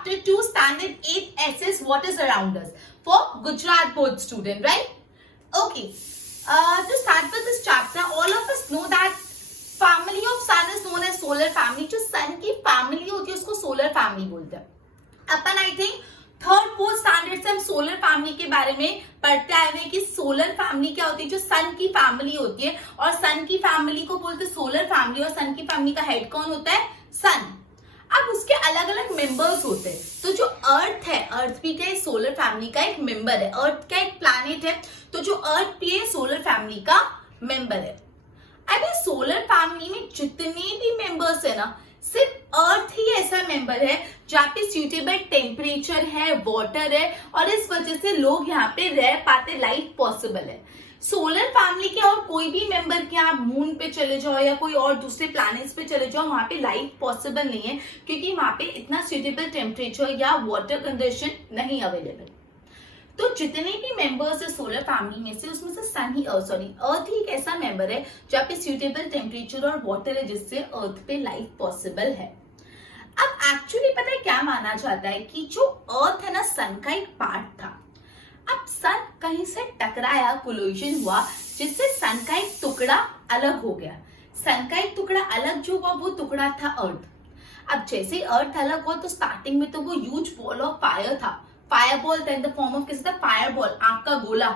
chapter 2 standard 8 SS what is around us for Gujarat board student, right? Okay, to start with this chapter, all of us know that family of sun is known as solar family. जो sun की family होती है उसको solar family बोलते हैं. अपन I think third fourth standard से हम सोलर फैमिली के बारे में पढ़ते आए हैं कि सोलर फैमिली क्या होती है, जो सन की फैमिली होती है और सन की फैमिली को बोलते हैं सोलर फैमिली और सन की फैमिली का हेड कौन होता है, सन. अब उसके अलग अलग मेंबर्स होते हैं. तो जो अर्थ है, अर्थ भी क्या है, सोलर फैमिली का एक मेंबर है. अर्थ का एक प्लैनेट है, तो जो अर्थ भी है सोलर फैमिली का मेंबर है. अब ये सोलर फैमिली में जितने भी मेंबर्स है ना, सिर्फ अर्थ ही ऐसा मेंबर है जहाँ पे सूटेबल टेम्परेचर है, वाटर है और इस वजह से लोग यहाँ पे रह पाते, लाइफ पॉसिबल है. सोलर फैमिली के और कोई भी मेंबर के आप मून पे चले जाओ या कोई और दूसरे प्लैनेट्स पे चले जाओ, वहां पे लाइफ पॉसिबल नहीं है क्योंकि वहां पे इतना सूटेबल टेम्परेचर या वाटर कंडीशन नहीं अवेलेबल. तो जितने भी मेंबर्स है सोलर फैमिली में से, उसमें से सन ही अर्थ ही एक ऐसा मेंबर है जहाँ पे सूटेबल टेम्परेचर और वाटर है जिससे अर्थ पे लाइफ पॉसिबल है. अब एक्चुअली पता है क्या माना जाता है कि जो अर्थ है ना, सन का एक पार्ट था. अब सन कहीं से टकराया, कोलिजन हुआ, जिससे सन का एक टुकड़ा अलग हो गया. सन का एक टुकड़ा अलग जो हुआ वो टुकड़ा था अर्थ. अब जैसे ही अर्थ अलग हुआ तो स्टार्टिंग में तो वो ह्यूज बॉल ऑफ फायर था, फायरबॉल था इन द फॉर्म ऑफ किसी था फायरबॉल, आग का गोला.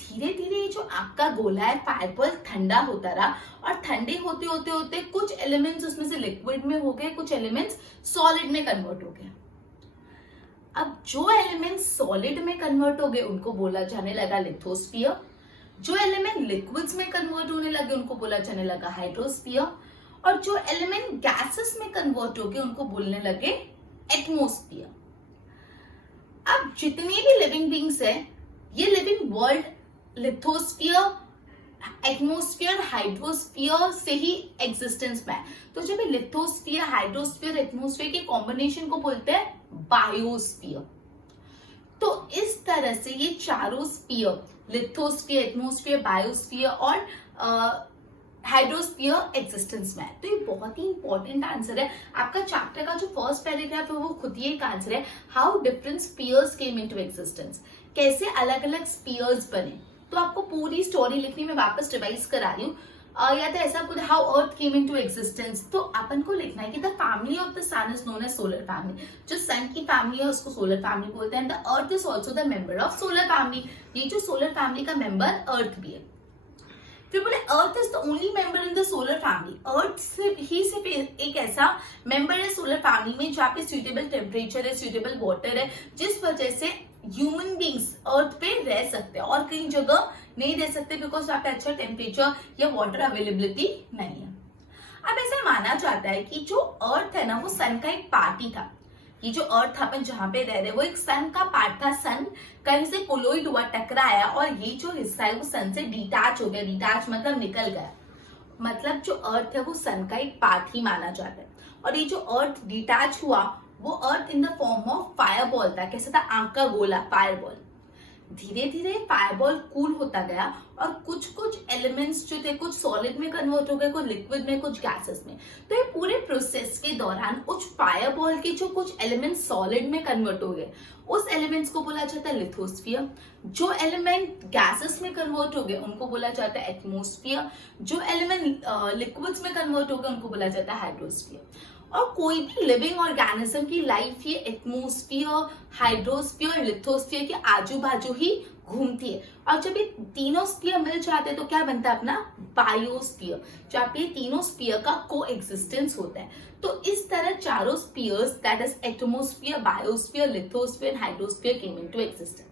धीरे धीरे ये जो आग का गोला है फायरबॉल ठंडा होता रहा और ठंडे होते होते होते कुछ एलिमेंट्स उसमें से लिक्विड में हो गए, कुछ एलिमेंट्स सॉलिड में कन्वर्ट हो गए. अब जो एलिमेंट्स सॉलिड में कन्वर्ट हो गए उनको बोला जाने लगा लिथोस्फीयर. जो एलिमेंट लिक्विड्स में कन्वर्ट होने लगे उनको बोला जाने लगा हाइड्रोस्फीयर. और जो एलिमेंट गैसेस में कन्वर्ट हो गए उनको बोलने लगे एटमोस्फियर. अब जितने भी लिविंग बींग्स है, ये living world lithosphere, atmosphere, hydrosphere से ही एग्जिस्टेंस में है. तो जब ये लिथोस्फीयर, हाइड्रोस्फीयर, एटमोस्फियर के कॉम्बिनेशन को बोलते हैं बायोस्फीयर. तो इस तरह से ये चारों स्फीयर, लिथोस्फीयर, एटमोस्फियर, बायोस्फीयर और हाइड्रोस्फीयर एग्जिस्टेंस में है. तो ये बहुत ही इंपॉर्टेंट आंसर है. आपका चैप्टर का जो फर्स्ट पैराग्राफ है वो खुद ही एक आंसर है. How different spheres came into existence, कैसे अलग अलग स्फीयर्स बने. तो आपको पूरी स्टोरी लिखनी मैं वापस रिवाइज करा रही हूँ. या तो ऐसा कुछ how earth came into existence, तो अपन को लिखना है कि the family of the sun is known as solar family. जो सन की फैमिली है उसको सोलर फैमिली बोलते हैं. The earth is also the member of solar family. ये जो सोलर फैमिली का मेंबर अर्थ भी है. फिर बोले earth is the only member in the solar family. Earth सिर्फ एक ऐसा मेंबर है सोलर फैमिली में जहाँ पे सूटेबल टेम्परेचर है, सूटेबल वाटर है, जिस वजह से ह्यूमन बींग्स अर्थ पे रह सकते हैं और कई जगह नहीं रह सकते बिकॉज वहां पे अच्छा टेम्परेचर या वाटर अवेलेबिलिटी नहीं है. अब ऐसा माना जाता है कि जो अर्थ है ना वो सन का एक पार्ट ही था. ये जो अर्थ अपन जहां पे रह रहे वो एक सन का पार्ट था. सन कहीं से कोलोइड हुआ, टकराया और ये जो हिस्सा है वो सन से डिटैच हो गया. डिटैच मतलब निकल गया. मतलब जो अर्थ है वो सन का एक पार्ट ही माना जाता है. और ये जो अर्थ डिटैच हुआ वो earth in the form of fireball था. कैसा था, आग का गोला, फायरबॉल. धीरे धीरे फायरबॉल कूल होता गया और कुछ कुछ एलिमेंट्स जो थे कुछ सॉलिड में कन्वर्ट हो गए, कुछ लिक्विड में, कुछ गैसेस में. तो ये पूरे प्रोसेस के दौरान उस फायरबॉल के जो कुछ एलिमेंट्स सॉलिड में कन्वर्ट हो गए उस एलिमेंट्स को बोला जाता है लिथोस्फीयर. जो एलिमेंट गैसेस में कन्वर्ट हो गए उनको बोला जाता है एटमोस्फियर. जो एलिमेंट लिक्विड्स में कन्वर्ट हो गए उनको बोला जाता है हाइड्रोस्फीयर. और कोई भी लिविंग ऑर्गेनिज्म की लाइफ ये एटमोस्फियर, हाइड्रोस्फियर, लिथोस्फियर के आजू बाजू ही घूमती है. और जब ये तीनों स्फीयर मिल जाते हैं तो क्या बनता है अपना बायोस्फीयर, जहाँ पे तीनों स्फीयर का को एग्जिस्टेंस होता है. तो इस तरह चारों spheres that is atmosphere, biosphere, lithosphere, hydrosphere came into existence.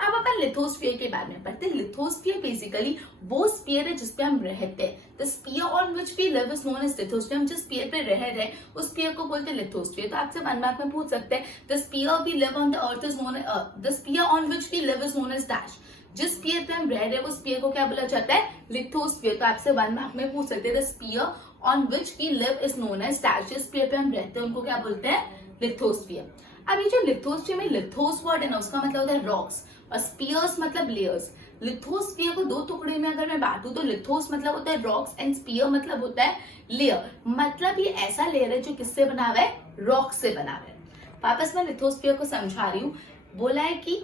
अब अपन लिथोस्फीयर के बारे में पढ़ते हैं. लिथोस्फीयर बेसिकली वो स्फीयर है जिसपे हम रहते हैं. The sphere on which we live is known as lithosphere. हम जिस स्फीयर पे रह रहे हैं उस स्फीयर को बोलते हैं लिथोस्फीयर. तो आपसे 1 मार्क में पूछ सकते हैं the sphere we live on the earth is known, the sphere on which we live is known as dash. जिस स्फीयर पे हम रह रहे हैं वो स्फीयर को क्या बोला जाता है, लिथोस्फीयर. तो आपसे 1 मार्क में पूछ सकते हैं the sphere on which we live is known as dash. जिस स्फीयर पे हम रहते हैं उनको क्या बोलते हैं, लिथोस्फीयर. अब ये जो लिथोस्फीयर में लिथोस वर्ड है ना उसका मतलब होता है रॉक्स और स्पीयर्स मतलब लेयर्स. लिथोस्फीयर को 2 टुकड़े में अगर मैं बांटू तो लिथोस मतलब होता है रॉक्स एंड स्पीयर मतलब होता है लेयर. मतलब ये ऐसा लेयर है जो किससे बना हुआ है, रॉक से बना हुआ है. वापस मैं लिथोस्फीयर को समझा रही हूँ। बोला है कि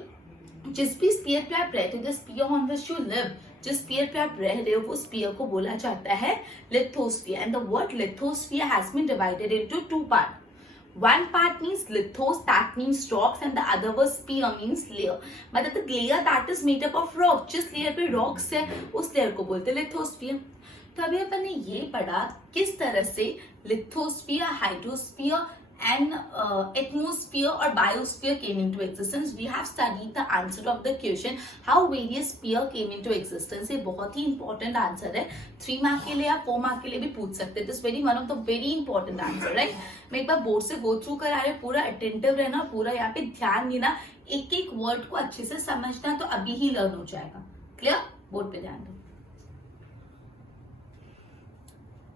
जिस भी स्फीयर पे आप रहते हो, the sphere on which you live, जिस स्फीयर पे आप रह रहे हो वो स्फीयर को बोला जाता है lithosphere. And the word lithosphere has been divided into two part. One part means lithos, that means rocks, and the other was sphere means layer. मतलब the layer that is made up of rock, जिस layer पे rocks है उस layer को बोलते हैं lithosphere. तो अभी अपन ने ये पढ़ा किस तरह से lithosphere, hydrosphere and atmosphere or biosphere came into existence. We have studied the answer of the question how various sphere came into existence. ये बहुत ही important answer है, 3 मार्क के लिए या 4 मार्क के लिए भी पूछ सकते हैं. This very one of the very important answer, right. मैं एक बार बोर्ड से गो थ्रू करा रहे, पूरा अटेंटिव रहना, पूरा यहाँ पे ध्यान देना, एक एक वर्ड को अच्छे से समझना, तो अभी ही लर्न हो जाएगा. क्लियर? बोर्ड पे ध्यान दो.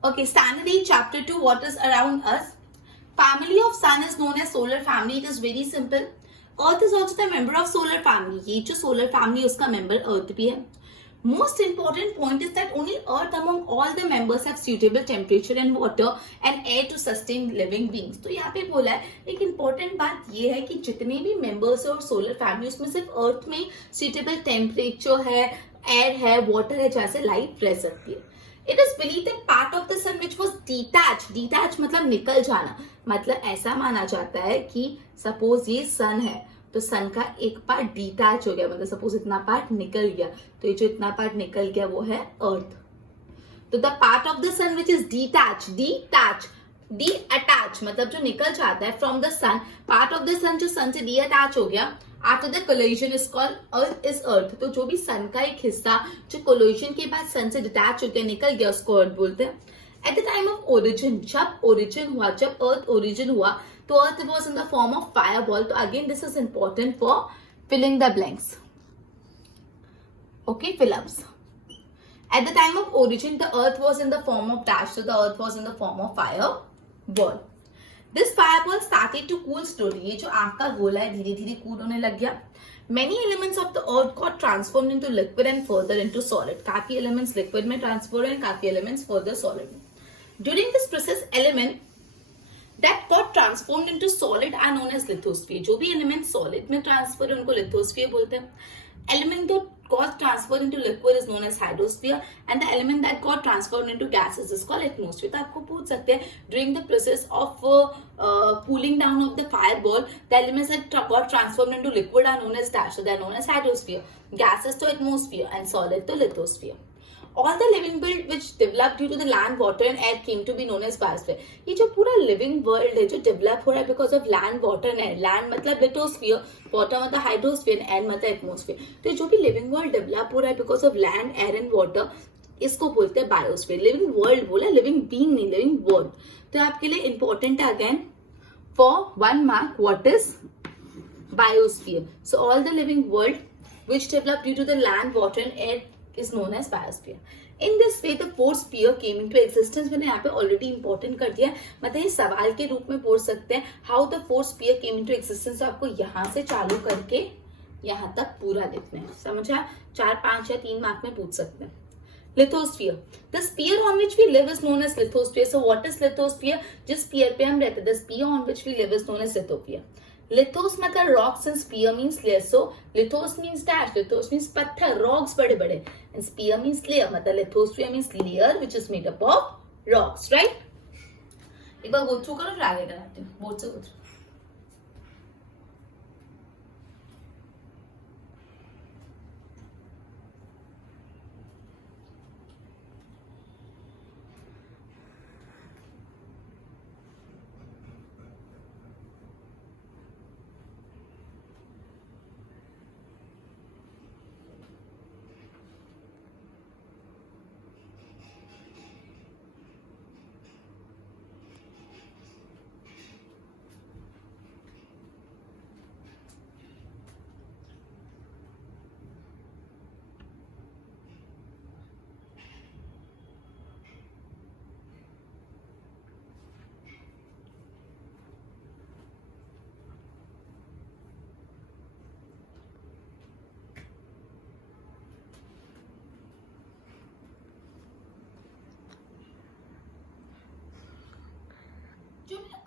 Okay, standard 8 chapter 2, what is around us. Family of sun is known as solar family. It is very simple. Earth is also the member of solar family. ये जो solar family उसका member Earth भी है. Most important point is that only Earth among all the members have suitable temperature and water and air to sustain living beings. तो यहाँ पे बोला है, एक important बात ये है कि जितने भी members और solar family उसमें सिर्फ Earth में suitable temperature है, air है, water है, जहाँ से life रह सकती है. It is believed that part of the sun which was detached मतलब निकल जाना, मतलब ऐसा माना जाता है कि सपोज ये सन है तो सन का एक पार्ट डिटैच हो गया, मतलब सपोज इतना पार्ट निकल गया, तो ये जो इतना पार्ट निकल गया वो है अर्थ. तो the part of the sun which is detach मतलब जो निकल जाता है from the sun, part of the sun जो सन से डीअटैच हो गया after the collision is called earth is earth. तो जो भी सन का एक हिस्सा जो कोलिजन के बाद सन से डिटैच होकर निकल गया उसको अर्थ बोलते हैं. At the time of origin, जब ओरिजिन हुआ, जब अर्थ ओरिजिन हुआ, तो earth was in the form of fireball. तो again this is important for filling the blanks. Okay, fill ups. At the time of origin, the earth was in the form of dash, so the earth was in the form of fireball. This fireball started to cool slowly. ये जो आग का गोला है धीरे धीरे cool होने लग गया. Many elements of the earth got transformed into liquid and further into solid. काफी elements liquid में transfer हैं, काफी elements further solid में. During this process, element that got transformed into solid are known as lithosphere. जो भी element solid में transfer है उनको lithosphere बोलते हैं. Element that got transferred into liquid is known as hydrosphere, and the element that got transferred into gases is called atmosphere. तो आपको पूछ सकते हैं during the process of cooling down of the fireball, the elements that got transformed into liquid are known as dash, so they are known as hydrosphere. Gases to atmosphere and solid to lithosphere. All the living world which developed due to the land, water and air came to be known as biosphere. ये जो पूरा living world है जो develop हो रहा है because of land, water and air. Land मतलब lithosphere, water मतलब hydrosphere, air मतलब atmosphere. तो जो भी living world develop हो रहा है because of land, air and water, इसको बोलते हैं biosphere. Living world बोला, living being नहीं, living world. तो आपके लिए important है again for 1 mark, what is biosphere. So all the living world which developed due to the land, water and air is known as biosphere. In this way the fourth sphere came into existence. मैंने यहाँ पे already important कर दिया, मतलब ये सवाल के रूप में पूछ सकते हैं how the fourth sphere came into existence. तो आपको यहाँ से चालू करके यहाँ तक पूरा लिखना है, समझा? 4, 5 या 3 मार्क में पूछ सकते हैं. Lithosphere. The sphere on which we live is known as lithosphere. So what is lithosphere? जिस sphere पे हम रहते हैं, the sphere on which we live is known as lithosphere. Lithos मतलब rocks and sphere means layer. So lithos means dash, lithos means पत्थर, rocks बड़े बड़े, and sphere means layer, मतलब lithosphere means layer which is made up of rocks, right. एक बार go through करो फिर आगे कराते हैं, बोर्ड से गो थ्रू.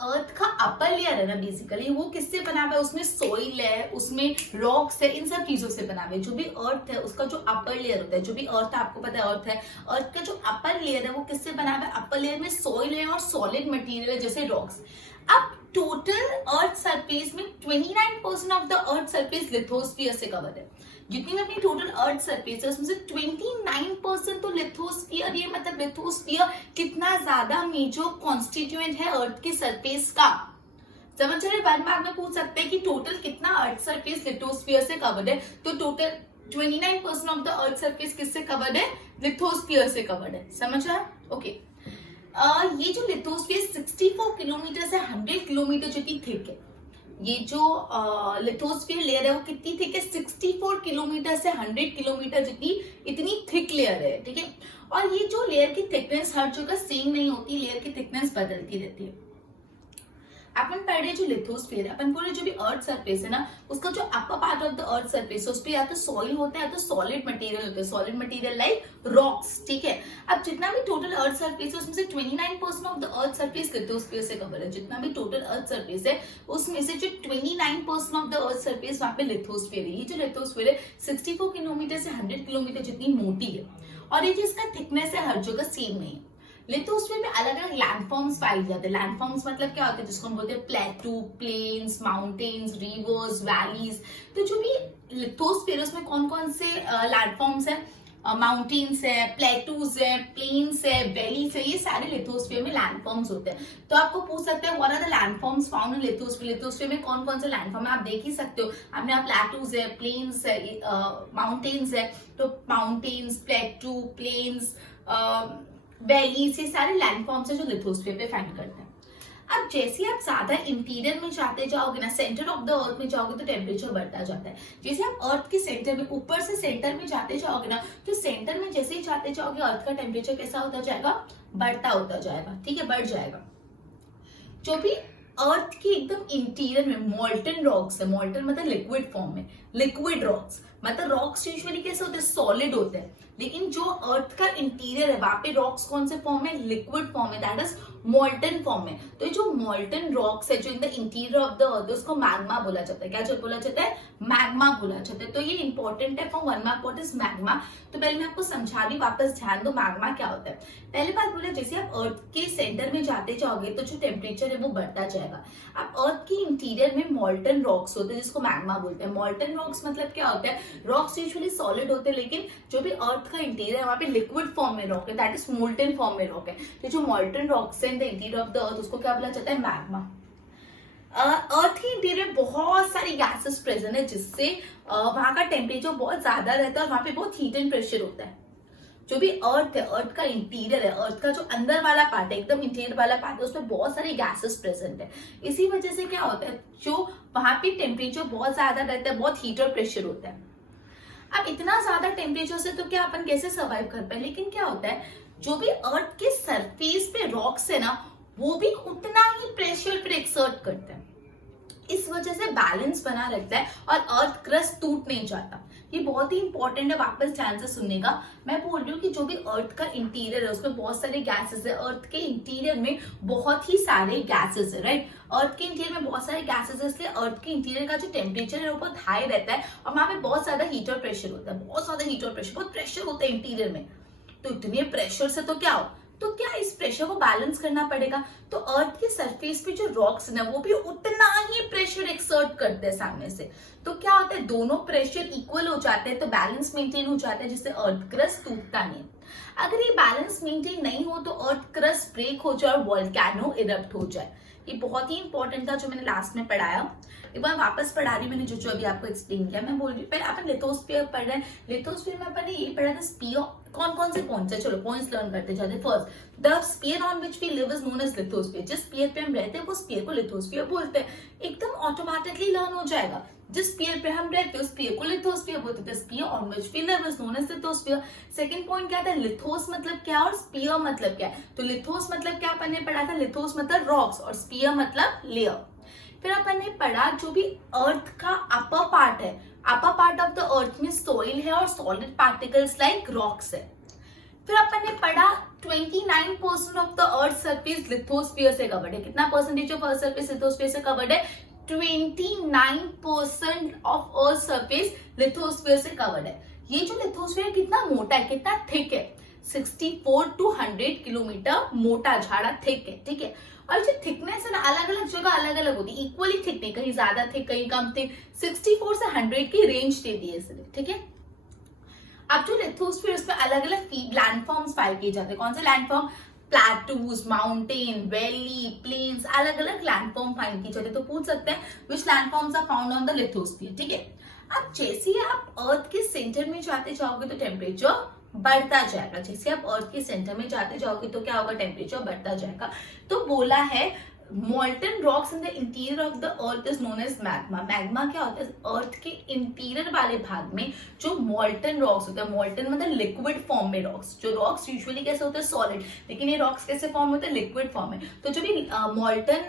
अर्थ का अपर लेयर है ना बेसिकली वो किससे बना हुआ है, उसमें सोइल है, उसमें रॉक्स है, इन सब चीजों से बना हुआ है। जो भी अर्थ है उसका जो अपर लेयर होता है, जो भी अर्थ आपको पता है अर्थ है, अर्थ का जो अपर लेयर है वो किससे बना हुआ है, अपर लेयर में सोइल है और सॉलिड मटेरियल है जैसे रॉक्स। अब टोटल अर्थ सरफेस में 29% of the earth surface lithosphere से कवर है। जितनी भी अपनी टोटल अर्थ सरफेस है उसमें से 29% तो लिथोस्फीयर, ये मतलब लिथोस्फीयर कितना ज्यादा मेजर कॉन्स्टिट्यूएंट है अर्थ के सरफेस का। समझ रहे, 1 मार्क में पूछ सकते हैं कि टोटल कितना अर्थ सरफेस लिथोस्फीयर से कवर्ड है, तो total 29% of the earth surface किससे कवर्ड है, लिथोस्फीयर से कवर्ड है। समझ रहा है, ओके। ये जो लिथोस्फीयर 64 किलोमीटर से 100 किलोमीटर जितनी थिक है, ये जो लिथोस्फीयर लेयर है वो कितनी थिक है, 64 किलोमीटर से 100 किलोमीटर जितनी इतनी थिक लेयर है, ठीक है। और ये जो लेयर की थिकनेस हर जगह सेम नहीं होती, लेयर की थिकनेस बदलती रहती है। अपन पढ़ रहे जो लिथोस्फीयर है, अपन बोल रहे जो भी अर्थ सरफेस है ना उसका जो upper part of the earth surface है उस पे या तो सॉइल होता है या तो सॉलिड मटेरियल होता है, सॉलिड मटेरियल लाइक रॉक्स, ठीक है। अब जितना भी टोटल अर्थ सरफेस है उसमें से 29% of the earth surface lithosphere से कवर है। जितना भी टोटल अर्थ सरफेस है उसमें से जो 29% ऑफ द अर्थ सरफेस वहां पे लिथोस्फीयर है। ये जो लिथोस्फीयर है 64 किलोमीटर से 100 किलोमीटर जितनी मोटी है और ये जो इसका थिकनेस है हर जगह सेम नहीं है। लिथोस्फीयर में अलग अलग लैंडफॉर्म्स पाए जाते हैं। लैंडफॉर्म्स मतलब क्या होता है, जिसको हम बोलते हैं plateau, plains, mountains, rivers, valleys. तो जो भी लिथोस्फीयर है उसमें कौन कौन से लैंडफॉर्म्स है, माउंटेन्स है, प्लेटूज है, प्लेन्स है, वैलीज है, ये सारे लिथोस्फीयर में लैंडफॉर्म्स होते हैं। तो आपको पूछ सकते हैं what are the landforms found in lithosphere, lithosphere में कौन कौन से लैंडफॉर्म है, आप देख ही सकते हो। आपने आप प्लेटूज है, प्लेन्स है, माउंटेन्स है, तो माउंटेन्स, प्लेटू, प्लेन्स, वैलीज, ये सारे लैंडफॉर्म्स है जो लिथोस्फीयर पे फाइंड करते हैं। अब जैसे आप ज्यादा इंटीरियर में जाते जाओगे ना, सेंटर ऑफ द अर्थ में जाओगे तो टेम्परेचर बढ़ता जाता है। जैसे आप अर्थ के सेंटर में, ऊपर से सेंटर में जाते जाओगे ना, तो सेंटर में जैसे ही जाते जाओगे अर्थ का टेम्परेचर कैसा होता जाएगा, बढ़ता होता जाएगा, ठीक है, बढ़ जाएगा। जो भी अर्थ के एकदम इंटीरियर में मॉल्टन रॉक्स है, मॉल्टन मतलब लिक्विड फॉर्म में, लिक्विड रॉक्स मतलब रॉक्स यूजुअली कैसे होते हैं, सॉलिड होते हैं, लेकिन जो अर्थ का इंटीरियर है वहां पे रॉक्स कौन से फॉर्म में, लिक्विड फॉर्म में, दैट इज मॉल्टन फॉर्म में। तो जो मॉल्टन रॉक्स है जो in the interior of the अर्थ उसको मैग्मा बोला जाता है। क्या जो बोला जाता है, मैग्मा बोला जाता है। तो ये इंपॉर्टेंट है for 1 mark, what is magma. तो पहले मैं आपको समझा दी, वापस ध्यान दो मैग्मा क्या होता है। पहली बात बोले, जैसे आप अर्थ के सेंटर में जाते जाओगे तो जो टेम्परेचर है वो बढ़ता जाएगा। अब अर्थ के इंटीरियर में मॉल्टन रॉक्स होते हैं जिसको मैग्मा बोलते हैं। मॉल्टन रॉक्स मतलब क्या होता है, रॉक्स यूजुअली सॉलिड होते हैं, लेकिन जो भी अर्थ का इंटीरियर है वहां पे लिक्विड फॉर्म में रॉक है, दैट इज मोल्टन फॉर्म में रॉक है। तो जो मॉल्टन रॉक्स है in the interior of the अर्थ उसको क्या बोला जाता है, मैग्मा। अर्थ के इंटीरियर बहुत सारी गैसेस प्रेजेंट है जिससे वहां का टेम्परेचर बहुत ज्यादा रहता है और वहां पे बहुत हीट एंड प्रेशर होता है। जो भी अर्थ है, अर्थ का इंटीरियर है, अर्थ का जो अंदर वाला पार्ट है, एकदम इंटीरियर वाला पार्ट है, उसमें बहुत सारी गैसेस प्रेजेंट है। इसी वजह से क्या होता है, जो वहां पे टेम्परेचर बहुत ज्यादा रहता है, बहुत हीट और प्रेशर होता है। अब इतना ज्यादा टेम्परेचर से तो क्या अपन कैसे सर्वाइव कर पाए, लेकिन क्या होता है, जो भी अर्थ के सरफेस पे रॉक्स है ना वो भी उतना ही प्रेशर पर एक्सर्ट करते हैं। इस वजह से बैलेंस बना रहता है और अर्थ क्रस्ट टूट नहीं जाता। ये बहुत ही इंपॉर्टेंट है, वापस ध्यान से सुनने का। मैं बोल रही हूँ कि जो भी अर्थ का इंटीरियर है उसमें बहुत सारे गैसेस है। अर्थ के इंटीरियर में बहुत ही सारे गैसेस है, राइट। अर्थ के इंटीरियर में बहुत सारे गैसेस है, इसलिए अर्थ के इंटीरियर का जो टेम्परेचर है वो बहुत हाई रहता है और वहां पे बहुत ज्यादा हीट और प्रेशर होता है, बहुत ज्यादा हीट और प्रेशर, बहुत प्रेशर होता है इंटीरियर में। तो इतने प्रेशर से तो क्या हो, तो क्या इस प्रेशर को बैलेंस करना पड़ेगा। तो अर्थ के सरफेस पे जो रॉक्स है वो भी उतना ही प्रेशर एक्सर्ट करते हैं सामने से। तो क्या होता है, दोनों प्रेशर इक्वल हो जाते हैं तो बैलेंस मेंटेन हो जाता है, जिससे अर्थ क्रस्ट टूटता नहीं। अगर ये बैलेंस मेंटेन नहीं हो तो अर्थ क्रस्ट ब्रेक हो जाए और वोल्केनो इरप्ट हो जाए। ये बहुत ही इंपॉर्टेंट था जो मैंने लास्ट में पढ़ाया। एक बार वापस पढ़ा रही मैंने जो अभी आपको एक्सप्लेन किया। मैं बोल रही हूँ पहले अपन लिथोस्फीयर पढ़ रहे हैं। लिथोस्फीयर में अपन ने ये पढ़ा था स्फीयर, कौन कौन से पॉइंट्स है, चलो पॉइंट्स लर्न करते जाते। First, the sphere on which we live is known as lithosphere. जिस स्फीयर पे हम रहते हैं वो स्फीयर को लिथोस्फीयर बोलते हैं। एकदम ऑटोमेटिकली लर्न हो जाएगा। जिस स्फीयर पे हम रहते हैं उस स्फीयर को लिथोस्फीयर बोलते हैं। Sphere on which we live is known as lithosphere. Second point क्या था, लिथोस मतलब क्या और स्फीयर मतलब क्या है। तो लिथोस मतलब क्या अपन ने पढ़ा था, लिथोस मतलब रॉक्स और स्फीयर मतलब लेयर। फिर अपन ने पढ़ा जो भी अर्थ का अपर पार्ट है, अपर पार्ट ऑफ द अर्थ में सोइल है और सॉलिड पार्टिकल्स लाइक रॉक्स है। फिर अपन ने पढ़ा 29% of the earth surface lithosphere से कवर्ड है। कितना percentage of earth surface lithosphere से कवर्ड है? 29% ऑफ अर्थ सरफेस लिथोस्फीयर से कवर्ड है। ये जो लिथोस्फीयर कितना मोटा है, कितना थिक है? 64 to 100 किलोमीटर मोटा झाड़ा थिक है, ठीक है। और जो थिकनेस है ना, अलग अलग जगह अलग अलग होती है, इक्वली थिक नहीं, कहीं ज्यादा थिक कहीं कम थिक। 64 से 100 की रेंज दे दी है इसने, ठीक है। अब जो लिथोस्फीयर उसमें अलग अलग लैंडफॉर्म्स पाए किए जाते हैं। कौन से landform? Plateaus, mountain, valley, plains, अलग अलग लैंडफॉर्म फाइंड किए जाते हैं। तो पूछ सकते हैं which landforms are found on the lithosphere, ठीक है। अब जैसे ही आप अर्थ के सेंटर में जाते जाओगे तो टेम्परेचर बढ़ता जाएगा। जैसे आप अर्थ के सेंटर में जाते जाओगे तो क्या होगा? टेम्परेचर बढ़ता जाएगा। तो बोला है molten rocks in the interior of the earth is known as magma. magma क्या होता है? अर्थ के इंटीरियर वाले भाग में जो molten rocks होते हैं, molten मतलब लिक्विड फॉर्म में रॉक्स। जो रॉक्स यूजुअली कैसे होते हैं? सॉलिड, लेकिन ये रॉक्स कैसे फॉर्म होते हैं? लिक्विड फॉर्म में। तो जो भी molten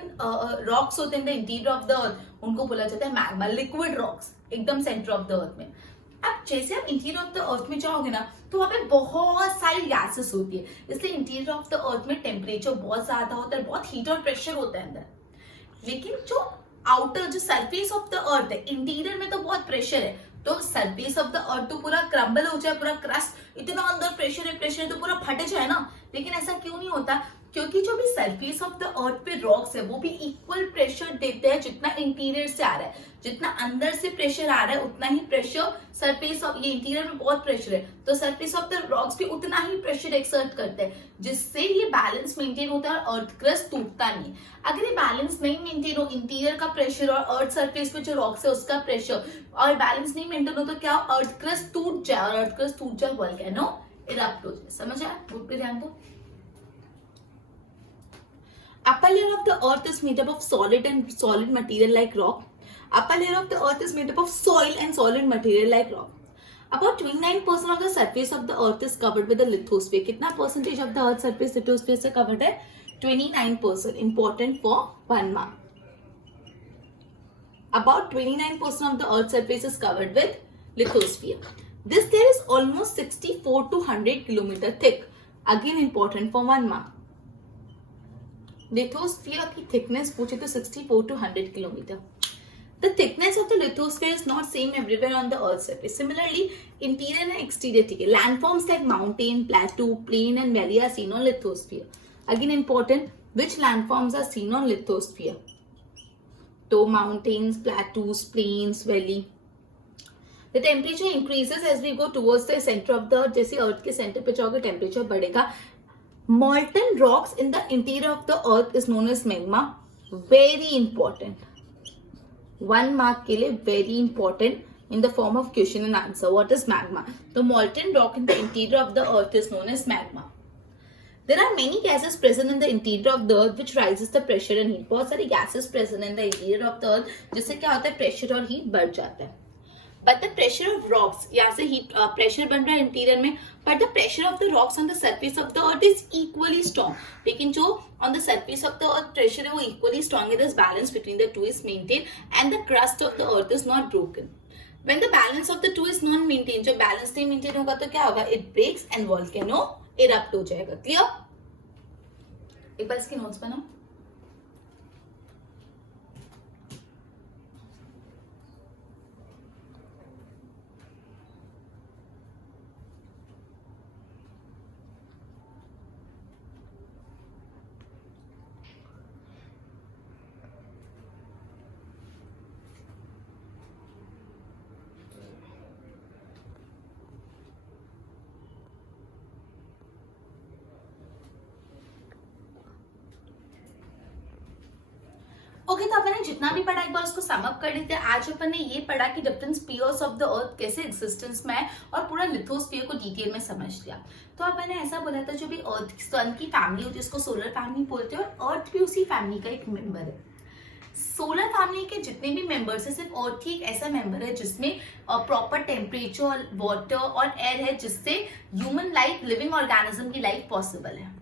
रॉक्स होते हैं in the interior of the अर्थ, उनको बोला जाता है मैग्मा, लिक्विड रॉक्स एकदम सेंटर ऑफ द अर्थ में। अब जैसे आप इंटीरियर ऑफ द अर्थ में जाओगे ना, तो वहां पे बहुत सारी गैसेस होती है, इसलिए इंटीरियर ऑफ द अर्थ में टेम्परेचर बहुत ज्यादा होता है, बहुत हीट और प्रेशर होता है अंदर। लेकिन जो आउटर जो सरफेस ऑफ द अर्थ है, इंटीरियर में तो बहुत प्रेशर है, तो सरफेस ऑफ द अर्थ तो पूरा क्रम्बल हो जाए, पूरा क्रस्ट, इतना अंदर प्रेशर है तो पूरा फट जाए ना। लेकिन ऐसा क्यों नहीं होता? क्योंकि जो भी सरफेस ऑफ द अर्थ पे रॉक्स है वो भी इक्वल प्रेशर देते हैं जितना इंटीरियर से आ रहा है। जितना अंदर से प्रेशर आ रहा है उतना ही प्रेशर सरफेस ऑफ, ये इंटीरियर में बहुत प्रेशर है तो सरफेस ऑफ द रॉक्स भी उतना ही प्रेशर एक्सर्ट करते हैं, जिससे ये बैलेंस मेंटेन होता है और अर्थ क्रस्ट टूटता नहीं। अगर ये बैलेंस नहीं मेंटेन हो, इंटीरियर का प्रेशर और अर्थ सरफेस पे जो रॉक्स है उसका प्रेशर और बैलेंस नहीं मेंटेन हो, तो क्या अर्थ क्रस्ट टूट जाए, और अर्थ क्रस्ट टूट जाए वोल्केनो इरप्ट हो जाए। समझ आया? बुक पे ध्यान दो। Upper layer of the earth is made up of solid material like rock. Upper layer of the earth is made up of soil and solid material like rock. About 29% of the surface of the earth is covered with the lithosphere. कितना percentage of the earth surface lithosphere से covered है? 29%. Important for 1 mark. About 29% of the earth surface is covered with lithosphere. This layer is almost 64 to 100 kilometer thick. Again important for 1 mark. Lithosphere की thickness पूछे तो 64 to 100 kilometre. The thickness of the lithosphere is not same everywhere on the Earth's surface. Similarly, interior and exterior, ठीक है, landforms like mountain, plateau, plain and valley are seen on lithosphere. Again important, which landforms are seen on lithosphere? तो mountains, plateaus, plains, valley. The temperature increases as we go towards the center of the Earth. जैसे अर्थ के centre पे जाओगे temperature बढ़ेगा। Molten rocks in the interior of the earth is known as magma. Very important. 1 mark के लिए very important in the form of question and answer. What is magma? The molten rock in the interior of the earth is known as magma. There are many gases present in the interior of the earth which rises the pressure and heat. बहुत सारी gases present in the interior of the earth जिससे क्या होता है? pressure और heat बढ़ जाता है। But the pressure of rocks, यहाँ से heat pressure बन रहा है इंटीरियर में, but the pressure of the rocks on the surface of the earth is equally strong. लेकिन जो on the surface of the earth pressure है वो equally strong है, thus balance between the two is maintained and the crust of the earth is not broken. When the balance of the two is not maintained, जब balance नहीं maintain होगा तो क्या होगा? It breaks and volcano erupt हो जाएगा। Clear? एक बार इसकी नोट्स बनाओ। ओके, तो अपन ने जितना भी पढ़ा एक बार उसको सम अप कर लेते हैं। आज अपन ने ये पढ़ा कि different spheres of the earth कैसे एक्सिस्टेंस में है और पूरा लिथोस्फीयर को डिटेल में समझ लिया। तो अपन ने ऐसा बोला था जो भी अर्थ सन की फैमिली होती है उसको सोलर फैमिली बोलते हैं और अर्थ भी उसी फैमिली का एक मेंबर है। सोलर फैमिली के जितने भी मेंबर्स है सिर्फ अर्थ ही एक ऐसा मेंबर है जिसमें प्रॉपर टेम्परेचर, वाटर और एयर है जिससे ह्यूमन लाइफ, लिविंग ऑर्गेनिज्म की लाइफ पॉसिबल है।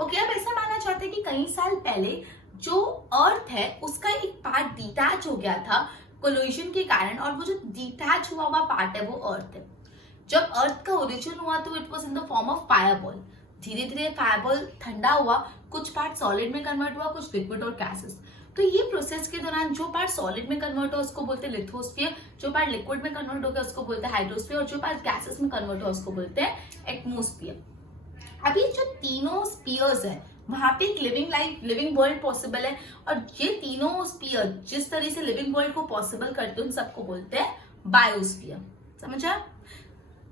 ओके, अब ऐसा माना जाता है कि कई साल पहले जो अर्थ है उसका एक पार्ट डिटैच हो गया था कोलिजन के कारण, और वो जो डिटैच हुआ हुआ पार्ट है वो अर्थ है। जब अर्थ का ओरिजिन हुआ तो it was in the form of fireball. धीरे धीरे फायरबॉल ठंडा हुआ, कुछ पार्ट सॉलिड में कन्वर्ट हुआ, कुछ लिक्विड और गैसेस। तो ये प्रोसेस के दौरान जो पार्ट सॉलिड में कन्वर्ट हो उसको बोलते हैं लिथोस्फीयर, जो पार्ट लिक्विड में कन्वर्ट हो गया उसको बोलते हैं हाइड्रोस्फीयर, और जो पार्ट गैसेस में कन्वर्ट हो उसको बोलते हैं एटमोस्फियर। अभी जो तीनों स्पीयर्स है वहां पे एक लिविंग वर्ल्ड पॉसिबल है, और ये तीनों स्पीयर जिस तरह से लिविंग वर्ल्ड को पॉसिबल करते हैं उन सबको बोलते हैं बायोस्फीयर। समझा?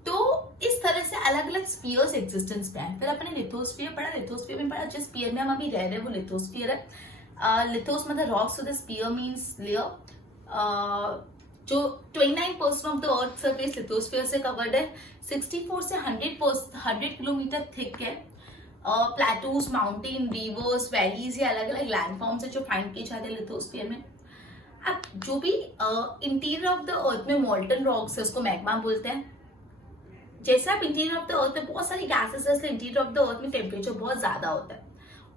तो इस तरह से अलग अलग स्पीयर्स एग्जिस्टेंस पे है। फिर अपने लिथोस्फीयर पढ़ा, लिथोस्फीयर में पढ़ा जिस स्पीयर में हम अभी रह रहे हैं वो लिथोस्फीयर है। लिथोस मतलब rocks, the sphere means layer. जो 29% of the earth surface lithosphere से कवर्ड है, 64 से 100 किलोमीटर थिक है। प्लेटूज, माउंटेन, रिवर्स, वैलीज, ये अलग अलग लैंडफॉर्म्स है जो फाइंड किए जाते हैं लिथोस्फीयर में। अब जो भी इंटीरियर ऑफ द अर्थ में मॉल्टन रॉक्स है उसको मैग्मा बोलते हैं। जैसे आप इंटीरियर ऑफ द अर्थ में बहुत सारी गैसेस है, इसलिए इंटीरियर ऑफ द अर्थ में टेम्परेचर बहुत ज्यादा होता है,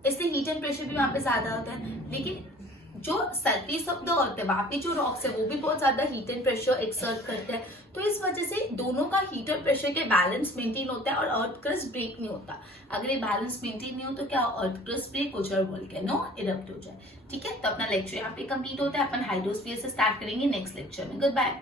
इसलिए हीट एंड प्रेशर भी वहां पे ज्यादा होता है। लेकिन जो सरफेस ऑफ द अर्थ है वहां पे जो रॉक्स है वो भी बहुत ज्यादा हीट एंड प्रेशर एक्सर्ट करते हैं, तो इस वजह से दोनों का हीट और प्रेशर के बैलेंस मेंटेन होता है और अर्थ क्रस्ट ब्रेक नहीं होता। अगर ये बैलेंस मेंटेन नहीं हो तो क्या अर्थ क्रस्ट ब्रेक हो जाए, वोल्केनो इरप्ट हो जाए। ठीक है, तो अपना लेक्चर यहाँ पे कंप्लीट होता है। अपन हाइड्रोस्फीयर से स्टार्ट करेंगे नेक्स्ट लेक्चर में। Good bye.